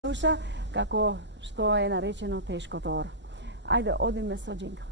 душа, како што е наречено тешкото оро. Ајде, одиме со джингл.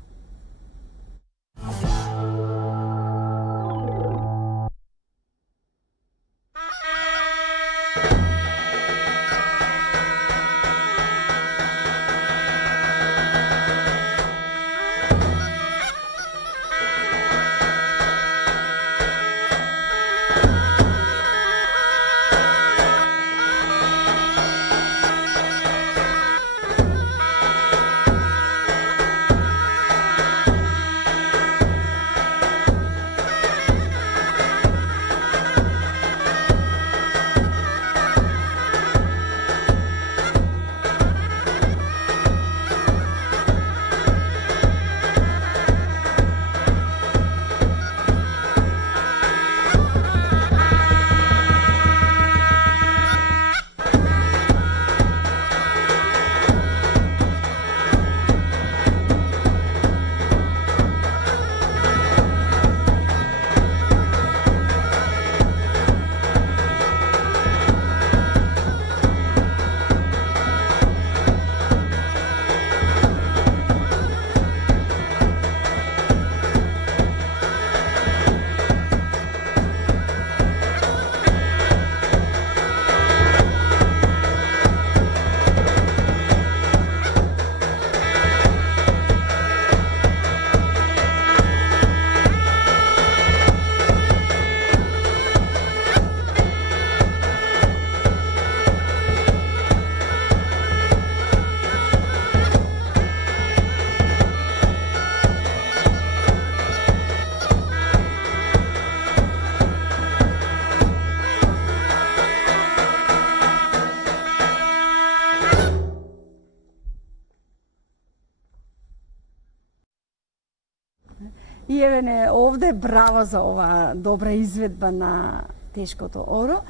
И еве не овде, браво за оваа добра изведба на тешкото оро.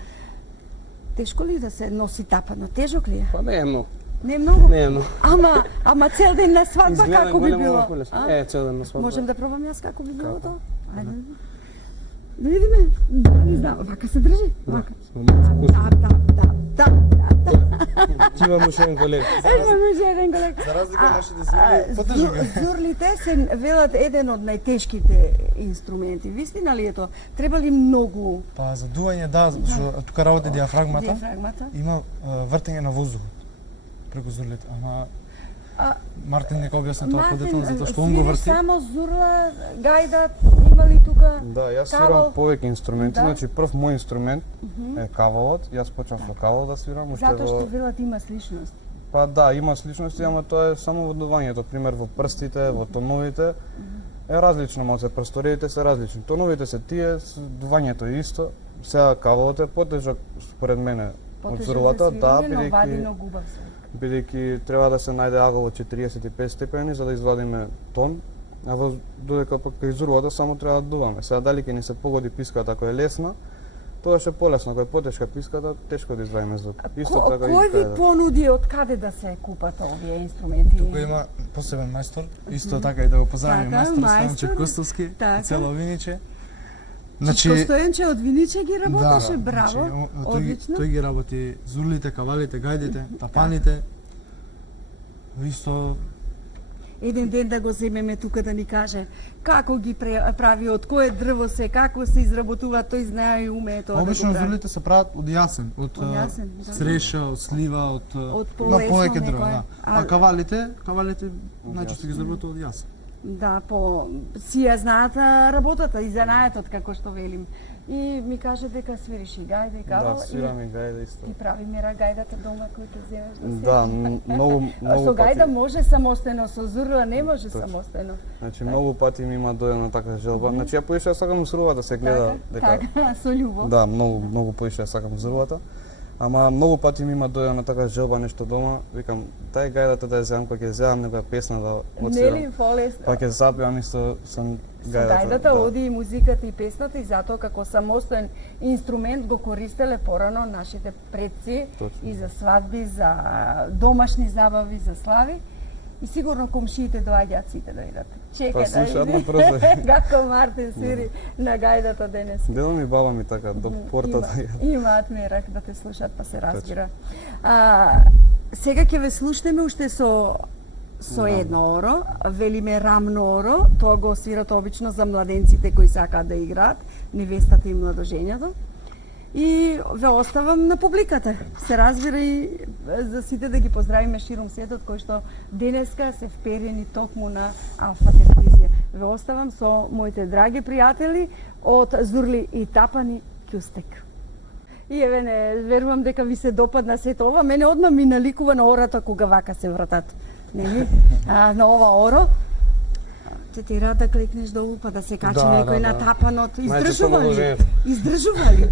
Тешко ли да се носи тапано? Тежок ли е? Па не е многу. Не е многу? Не е многу. Ама цел ден на свадба Изгледа како би големо било? околешно. Цел ден на свадба. Можем да пробам јас како би било Како? тоа? Ајде. Да видиме. Да, да, вака се држи. Вака. Да. Имам уште еден колега. Имаме уште еден колега. За разлика од нашите зурли, потежок е. Зурлите се велат еден од најтешките инструменти. Вистина ли е тоа? Треба ли многу? Па за дување да, што тука работи диафрагмата. Диафрагмата? Има вртење на воздухот преку зурлите, ама Мартин нека објасни тоа подетално затоа што он го врти. Само зурла, гајда, има ли тука? Да, јас кавал? свирам повеќе инструменти, Да. значи прв мој инструмент е кавалот. Јас почнав со кавал да свирам, уште Затоа што во велат има сличност. Па да, има сличности, ама тоа е само во дувањето, пример во прстите, во тоновите. Е различно, малце прсториите се различни. Тоновите се тие, дувањето е исто. Сега кавалот е потежок според мене од зурлата, да, но вадино губав се. бидејќи треба да се најде агал од 45 степени за да извадиме тон, а во додека пак кај зурлата само треба да дуваме. Сега дали ќе ни се погоди писката ако е лесна, тоа ще е полесно, ако е потешка писката, тешко да извадиме звук. Исто така Кој ви понуди од каде да се купат овие инструменти? Тука има посебен мајстор, исто така и да го поздравиме Така, мајстор мајстор. Станче Костовски, Така. цело Виниче. Стојанче од Виниче ги работеше, да, браво, одлично. Тој ги работи зурлите, кавалите, гајдите, тапаните. Исто Еден ден да го земеме тука да ни каже како ги прави, од кое дрво се, како се изработува, тој знае и умее тоа обично да го прави. зурлите се прават од јасен, од јасен, да. цреша, од слива, од полесно на повеќе некој. дрва, да. А А кавалите најчесто ги изработуваат од јасен. Да, си ја знаат работата и занаетот, како што велим. И ми каже дека свириш и гајда и кавал. Да, свирам и гајда исто. Ти прави мера гајдата дома кој ќе земеш да се. Да, многу Со гајда пати. може самостојно, со зурла не може самостојно. Значи многу пати ми има дојдена таква желба. Значи ја поише сакам зурлата да се гледа Така, со љубов. Да, многу поише сакам зурлата. Ама многу пати ми има дојдена така желба нешто дома, викам тај гајдата да ја земам, кога ќе земам некоја песна да Нели отсвирам. полесно. Па ќе запевам исто сам Со гајдата. гајдата оди и музиката и песната и затоа како самостоен инструмент го користеле порано нашите предци Точно. и за свадби, за домашни забави, за слави. И сигурно комшиите доаѓаат сите да видат. Чекај Па, да слушаат види на прозори. како Мартин свири на гајдата денес. Дедо ми баба ми така до портата. Имаат мерак да те слушаат, па се разбира. Сега ќе ве слушнеме уште со едно оро, велиме рамно оро, тоа го свират обично за младенците кои сакаат да играат, невестата и младожењето. И ве оставам на публиката. Се разбира и за сите да ги поздравиме широм светот кои што денеска се вперени токму на Алфа телевизија. Ве оставам со моите драги пријатели од Зурли и Тапани Ќустек. И еве не верувам дека ви се допадна сето ова. Мене одма ми наликува на ората кога вака се вратат. Нели? На ова оро. Ти рад да клекнеш долу па да се качи некој на тапанот. Издржува ли? Издржува ли?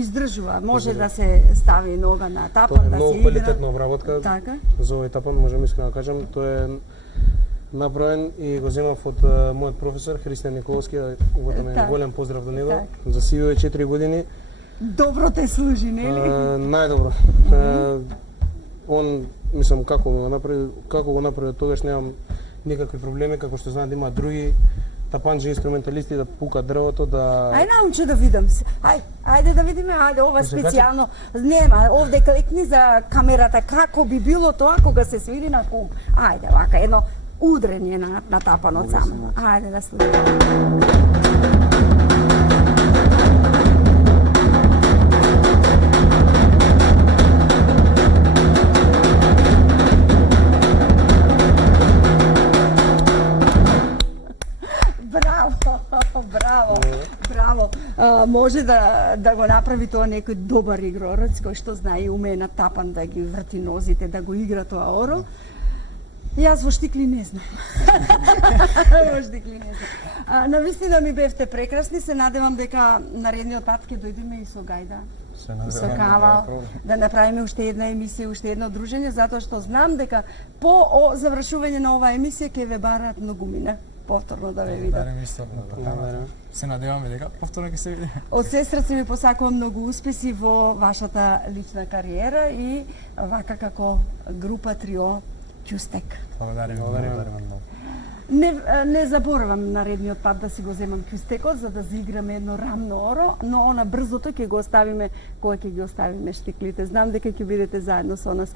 Издржува. Може да се стави нога на тапан, да се игра. Тоа е многу квалитетна обработка. Така. За овој тапан можам искрено да кажам, тоа е направен и го земав од мојот професор Христијан Николовски, голем поздрав до него. За сиве 4 години. Добро те служи, нели? Најдобро. Он, мислам, како го направи тогаш немам никакви проблеми, како што знаат има други тапанџи инструменталисти да пукат дрвото, да... Ај научи да видам. Ајде да видиме, ајде ова специјално. Нема, овде клекни за камерата како би било тоа кога се свири на кум. Ајде вака едно удрење на тапанот само. Ајде да слушаме. Браво. Може да го направи тоа некој добар игрорец кој што знае и умее на тапан да ги врти нозите, да го игра тоа оро. Јас во штикли не знам. Во штикли не знам. Навистина ми бевте прекрасни, се надевам дека наредниот пат ќе дојдеме и со гајда. Со кава, да направиме уште една емисија, уште едно дружење, затоа што знам дека по завршување на оваа емисија ќе ве бараат многумина. Повторно да ве видат. Се надеваме дека повторно ќе се видиме. Од се срце ви посакувам многу успеси во вашата лична кариера и вака како група Трио Ќустек. Благодарам. Не заборавам наредниот пат да си го земам Ќустекот за да заиграме едно рамно оро, но она брзото ќе го оставиме кога ќе ги оставиме штиклите. Знам дека ќе бидете заедно со нас.